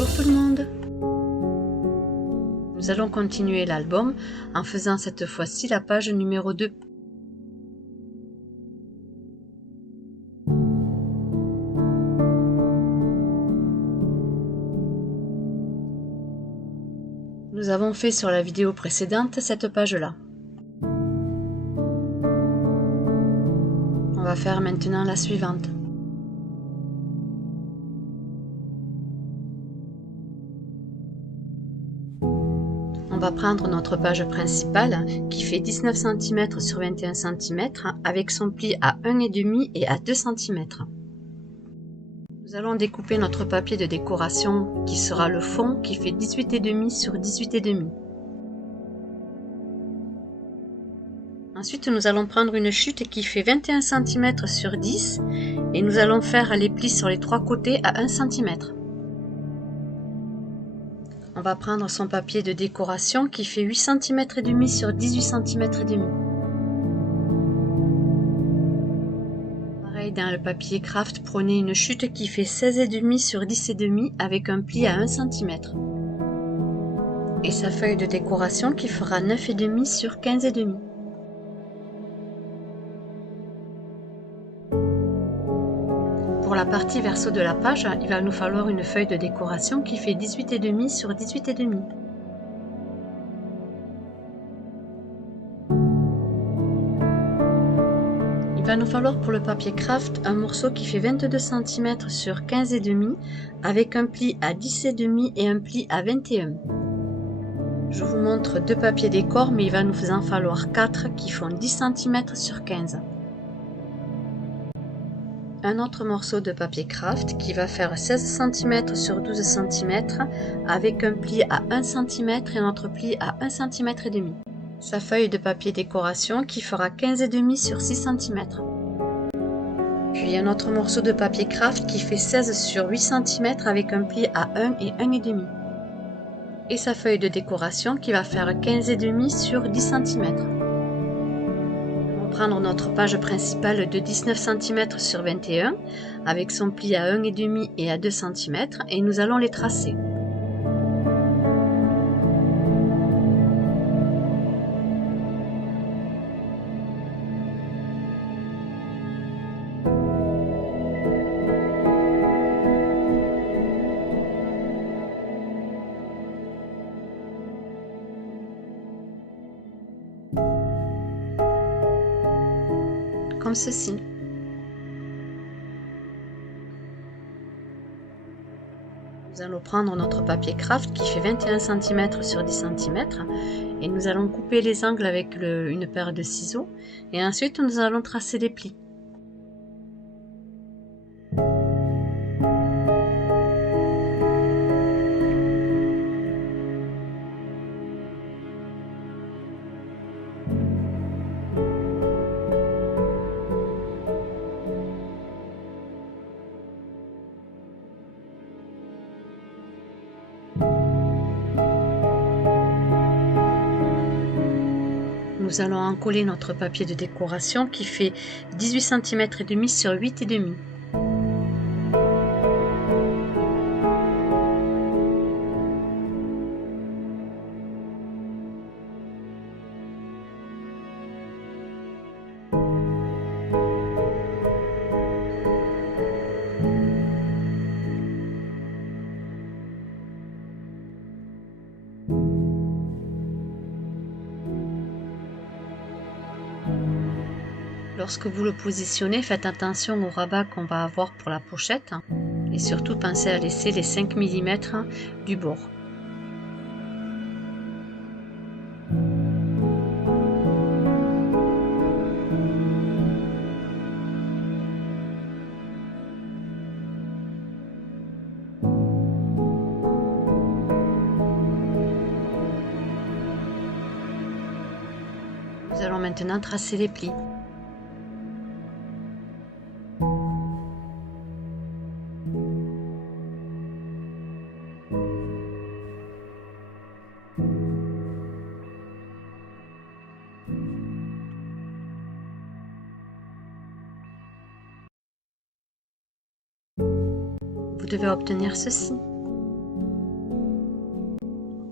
Bonjour tout le monde. Nous allons continuer l'album en faisant cette fois-ci la page numéro 2. Nous avons fait sur la vidéo précédente cette page-là. On va faire maintenant la suivante. On va prendre notre page principale qui fait 19 cm sur 21 cm avec son pli à 1,5 et à 2 cm. Nous allons découper notre papier de décoration qui sera le fond qui fait 18,5 sur 18,5. Ensuite, nous allons prendre une chute qui fait 21 cm sur 10 et nous allons faire les plis sur les trois côtés à 1 cm. On va prendre son papier de décoration qui fait 8 cm et demi sur 18 cm et demi. Pareil dans le papier craft, prenez une chute qui fait 16,5 sur 10,5 avec un pli à 1 cm. Et sa feuille de décoration qui fera 9,5 sur 15,5. Pour la partie verso de la page, il va nous falloir une feuille de décoration qui fait 18,5 sur 18,5. Il va nous falloir pour le papier craft un morceau qui fait 22 cm sur 15,5 avec un pli à 10,5 et un pli à 21. Je vous montre deux papiers décor, mais il va nous en falloir 4 qui font 10 cm sur 15. Un autre morceau de papier craft qui va faire 16 cm sur 12 cm avec un pli à 1 cm et un autre pli à 1 cm et demi. Sa feuille de papier décoration qui fera 15,5 sur 6 cm. Puis un autre morceau de papier craft qui fait 16 sur 8 cm avec un pli à 1 et 1,5. Et sa feuille de décoration qui va faire 15,5 sur 10 cm. Prendre notre page principale de 19 cm sur 21 avec son pli à 1,5 et à 2 cm et nous allons les tracer. Comme ceci. Nous allons prendre notre papier craft qui fait 21 cm sur 10 cm et nous allons couper les angles avec une paire de ciseaux et ensuite nous allons tracer les plis. Nous allons encoller notre papier de décoration qui fait 18 cm et demi sur 8,5. Lorsque vous le positionnez, faites attention au rabat qu'on va avoir pour la pochette et surtout pensez à laisser les 5 mm du bord. Nous allons maintenant tracer les plis. Vous devez obtenir ceci.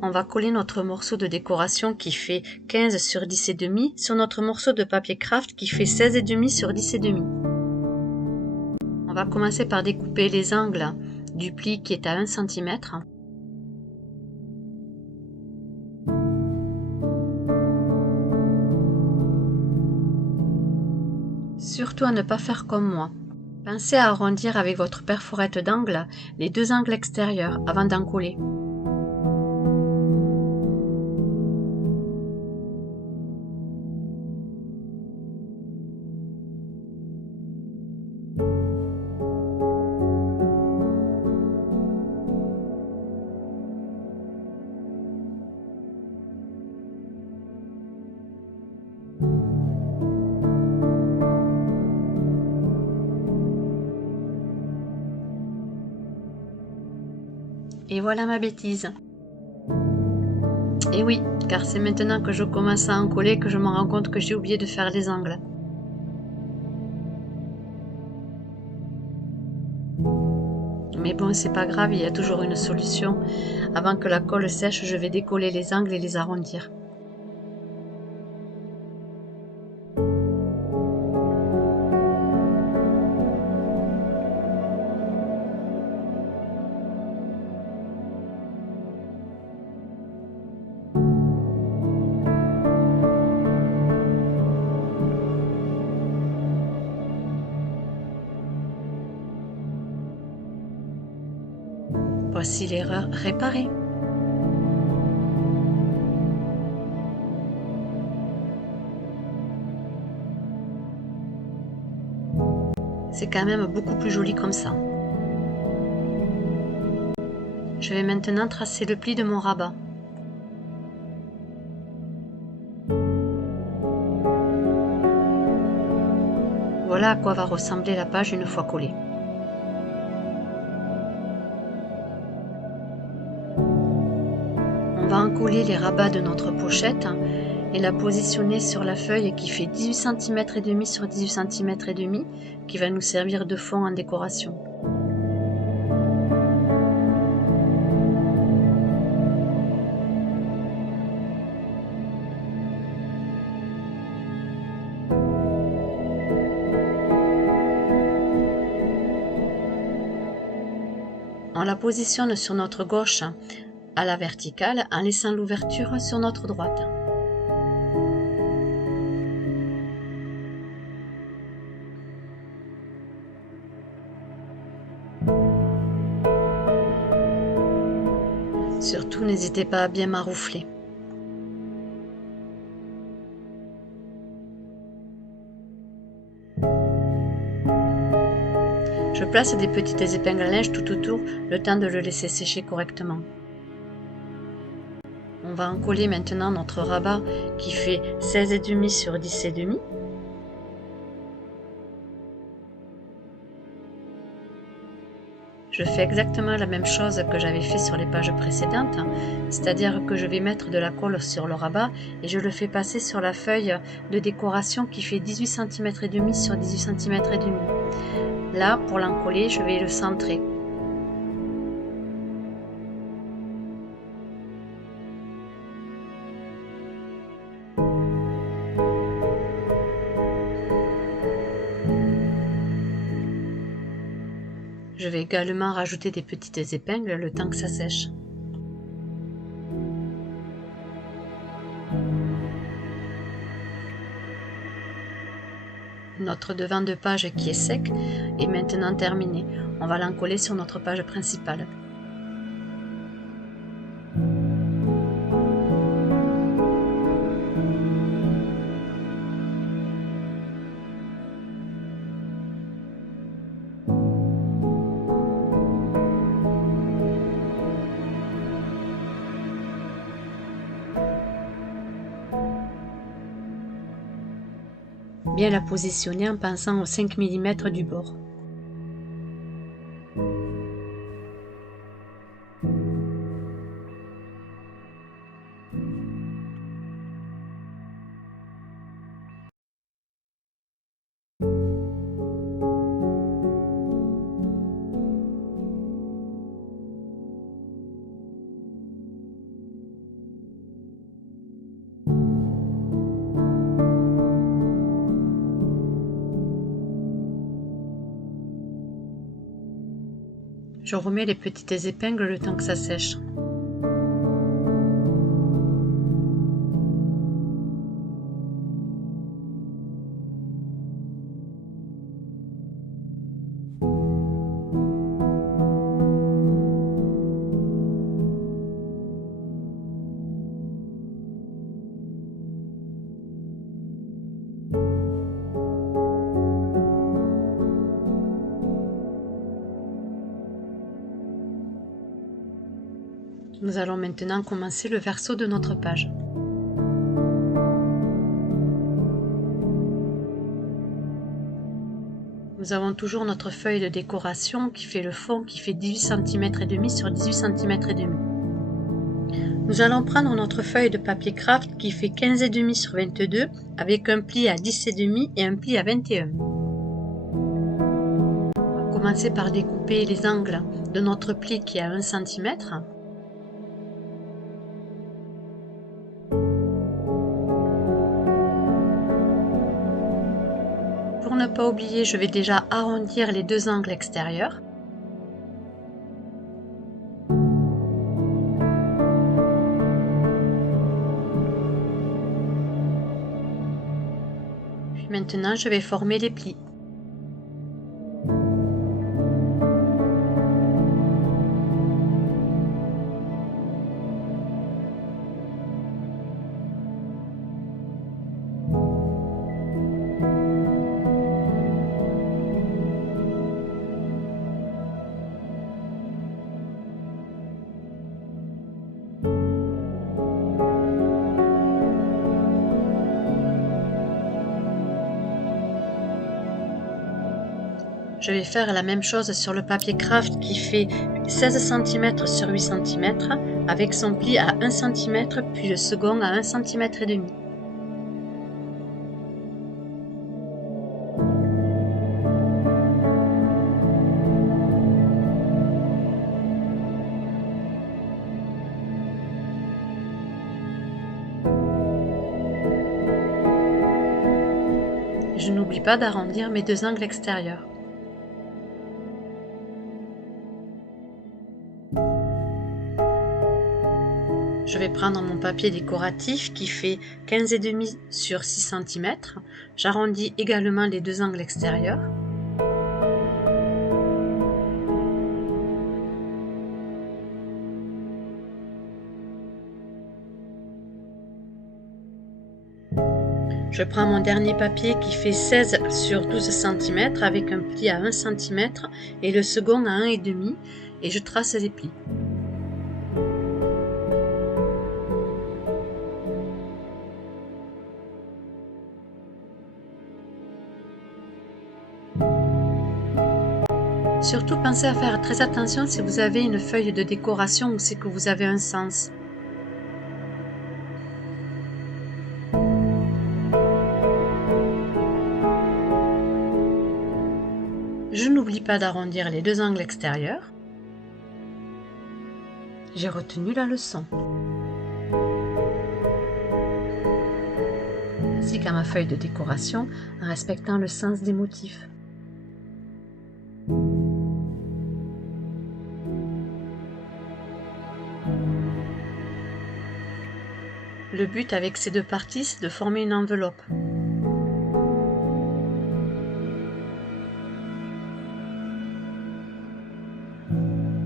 On va coller notre morceau de décoration qui fait 15 sur 10 et demi sur notre morceau de papier craft qui fait 16 et demi sur 10 et demi. On va commencer par découper les angles du pli qui est à 1 cm. Surtout à ne pas faire comme moi. Pensez à arrondir avec votre perforette d'angle les deux angles extérieurs avant d'en coller. Et voilà ma bêtise. Et oui, car c'est maintenant que je commence à en coller que je me rends compte que j'ai oublié de faire les angles. Mais bon, c'est pas grave, il y a toujours une solution. Avant que la colle sèche, je vais décoller les angles et les arrondir. Voici l'erreur réparée. C'est quand même beaucoup plus joli comme ça. Je vais maintenant tracer le pli de mon rabat. Voilà à quoi va ressembler la page une fois collée. On va encoller les rabats de notre pochette et la positionner sur la feuille qui fait 18 cm et demi sur 18 cm et demi qui va nous servir de fond en décoration. On la positionne sur notre gauche à la verticale en laissant l'ouverture sur notre droite. Surtout, n'hésitez pas à bien maroufler. Je place des petites épingles à linge tout autour, le temps de le laisser sécher correctement. On va encoller maintenant notre rabat qui fait 16,5 sur 10,5. Je fais exactement la même chose que j'avais fait sur les pages précédentes, c'est-à-dire que je vais mettre de la colle sur le rabat et je le fais passer sur la feuille de décoration qui fait 18 cm et demi sur 18 cm et demi. Là, pour l'encoller, je vais le centrer. Je vais également rajouter des petites épingles le temps que ça sèche. Notre devant de page qui est sec est maintenant terminé. On va l'encoller sur notre page principale. Bien la positionner en pensant aux 5 mm du bord. Je remets les petites épingles le temps que ça sèche. Nous allons maintenant commencer le verso de notre page. Nous avons toujours notre feuille de décoration qui fait le fond, qui fait 18 cm et demi sur 18 cm et demi. Nous allons prendre notre feuille de papier craft qui fait 15 et demi sur 22 avec un pli à 10 et demi et un pli à 21. On va commencer par découper les angles de notre pli qui est à 1 cm. Pour ne pas oublier, je vais déjà arrondir les deux angles extérieurs. Puis maintenant, je vais former les plis. Je vais faire la même chose sur le papier craft qui fait 16 cm sur 8 cm avec son pli à 1 cm puis le second à 1 cm et demi. Je n'oublie pas d'arrondir mes deux angles extérieurs. Je vais prendre mon papier décoratif qui fait 15 et demi sur 6 cm. J'arrondis également les deux angles extérieurs. Je prends mon dernier papier qui fait 16 sur 12 cm avec un pli à 1 cm et le second à 1,5 et je trace les plis. Surtout pensez à faire très attention si vous avez une feuille de décoration ou c'est que vous avez un sens. Je n'oublie pas d'arrondir les deux angles extérieurs. J'ai retenu la leçon. Ainsi qu'à ma feuille de décoration en respectant le sens des motifs. Le but avec ces deux parties, c'est de former une enveloppe.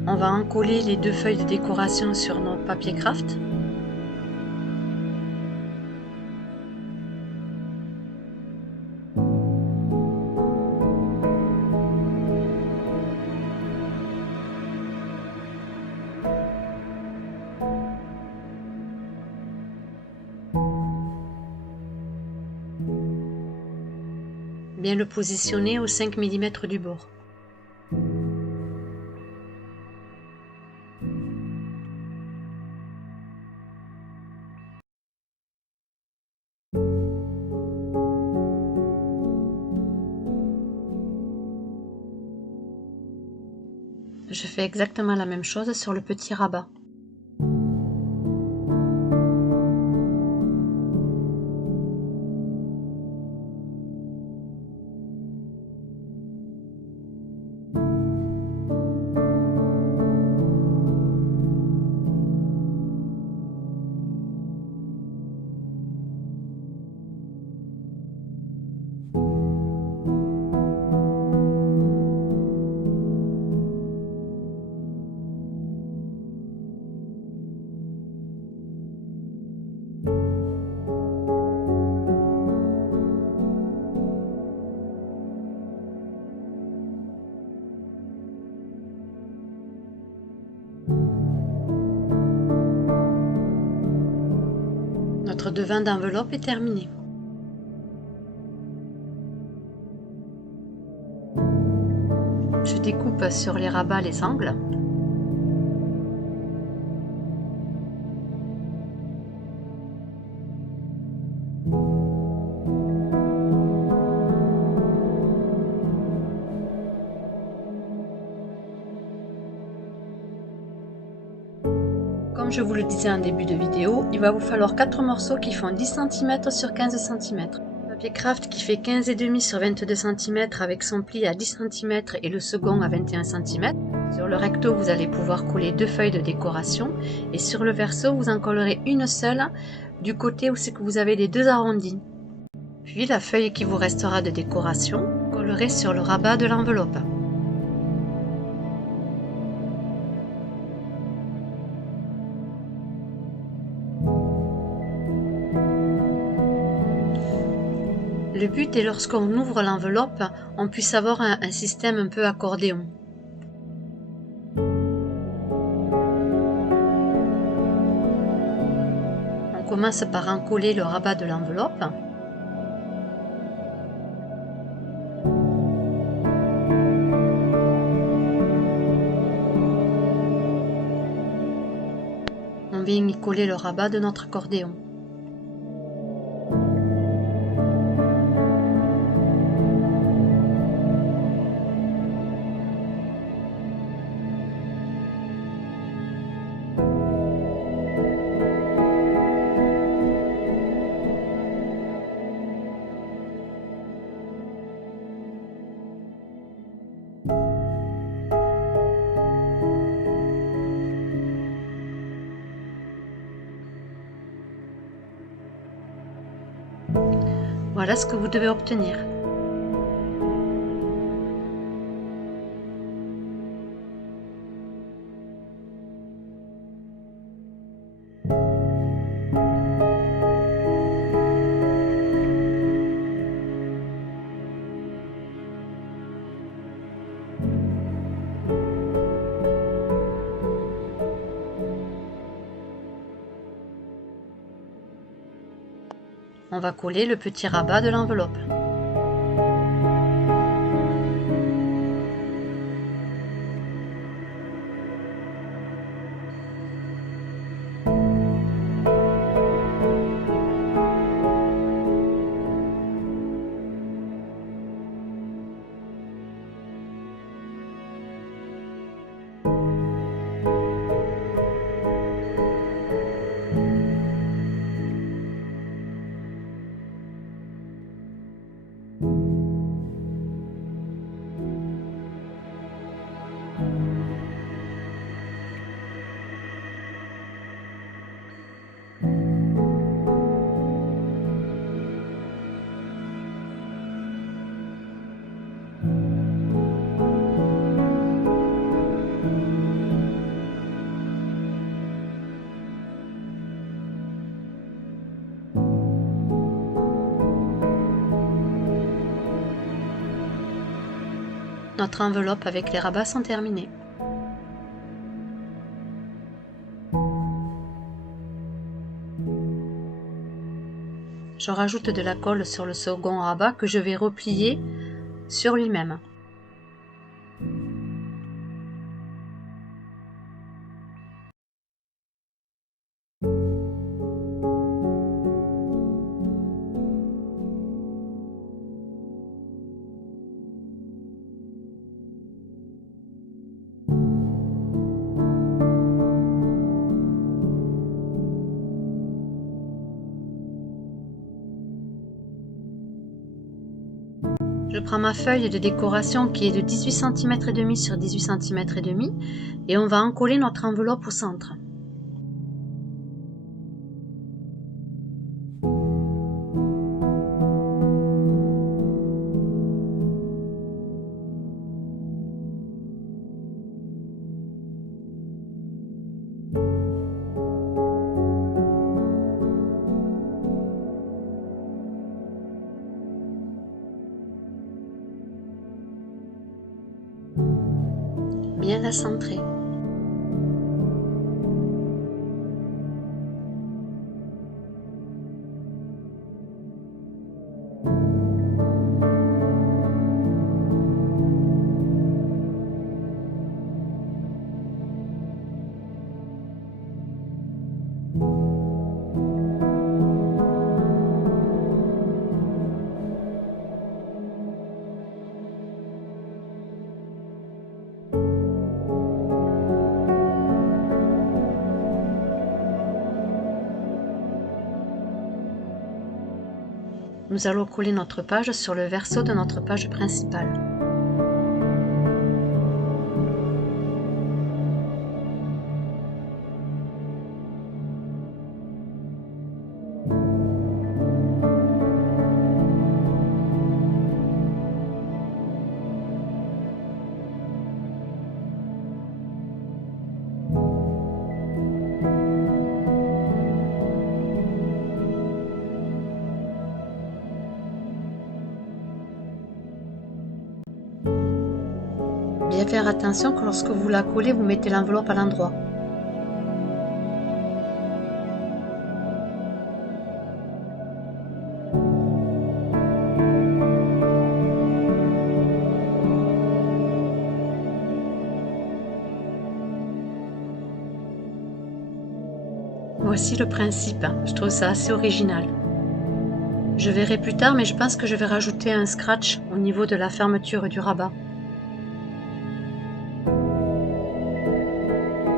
On va encoller les deux feuilles de décoration sur notre papier craft. Bien le positionner aux 5 mm du bord. Je fais exactement la même chose sur le petit rabat. tour devant d'enveloppe est terminé. Je découpe sur les rabats les angles. Comme je vous le disais en début de vidéo, il va vous falloir 4 morceaux qui font 10 cm sur 15 cm. Papier craft qui fait 15,5 sur 22 cm avec son pli à 10 cm et le second à 21 cm. Sur le recto, vous allez pouvoir coller 2 feuilles de décoration et sur le verso, vous en collerez une seule du côté où c'est que vous avez les 2 arrondis. Puis la feuille qui vous restera de décoration, vous collerez sur le rabat de l'enveloppe. Le but est lorsqu'on ouvre l'enveloppe, on puisse avoir un système un peu accordéon. On commence par encoller le rabat de l'enveloppe. On vient y coller le rabat de notre accordéon. Voilà ce que vous devez obtenir. On va coller le petit rabat de l'enveloppe. Notre enveloppe avec les rabats sont terminés. Je rajoute de la colle sur le second rabat que je vais replier sur lui-même. Je prends ma feuille de décoration qui est de 18 cm et demi sur 18 cm et demi et on va encoller notre enveloppe au centre. Bien la centrer. nous allons coller notre page sur le verso de notre page principale. Bien faire attention que lorsque vous la collez, vous mettez l'enveloppe à l'endroit. Voici le principe, je trouve ça assez original. Je verrai plus tard, mais je pense que je vais rajouter un scratch au niveau de la fermeture du rabat.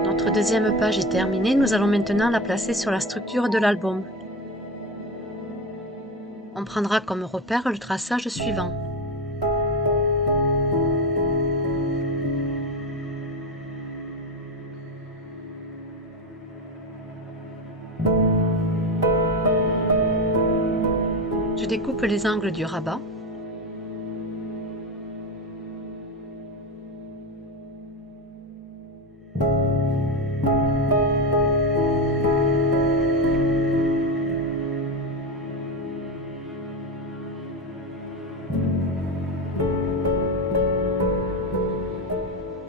Notre deuxième page est terminée, nous allons maintenant la placer sur la structure de l'album. On prendra comme repère le traçage suivant. Je découpe les angles du rabat.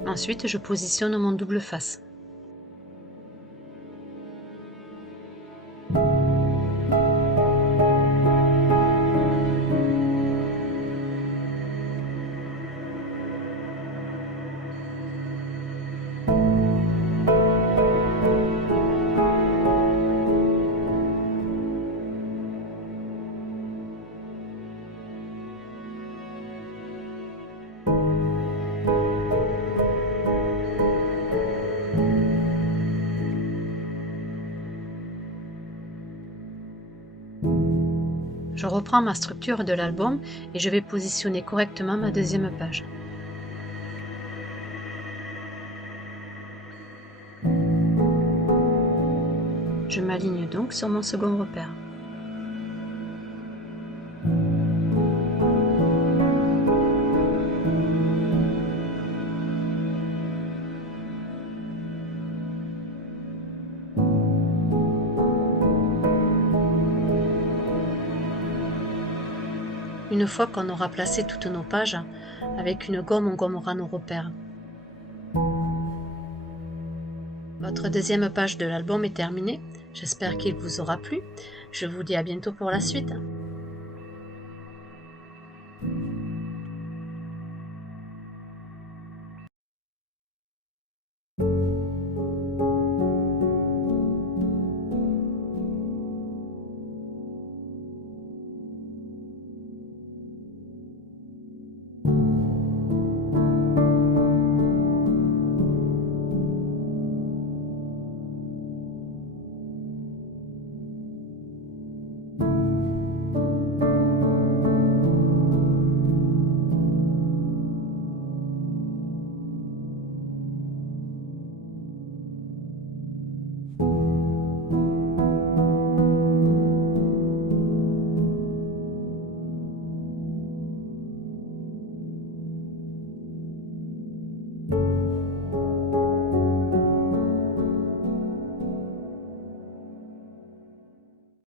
Ensuite, je positionne mon double face. Je reprends ma structure de l'album et je vais positionner correctement ma deuxième page. Je m'aligne donc sur mon second repère. Une fois qu'on aura placé toutes nos pages, avec une gomme, on gommera nos repères. Votre deuxième page de l'album est terminée. J'espère qu'il vous aura plu. Je vous dis à bientôt pour la suite.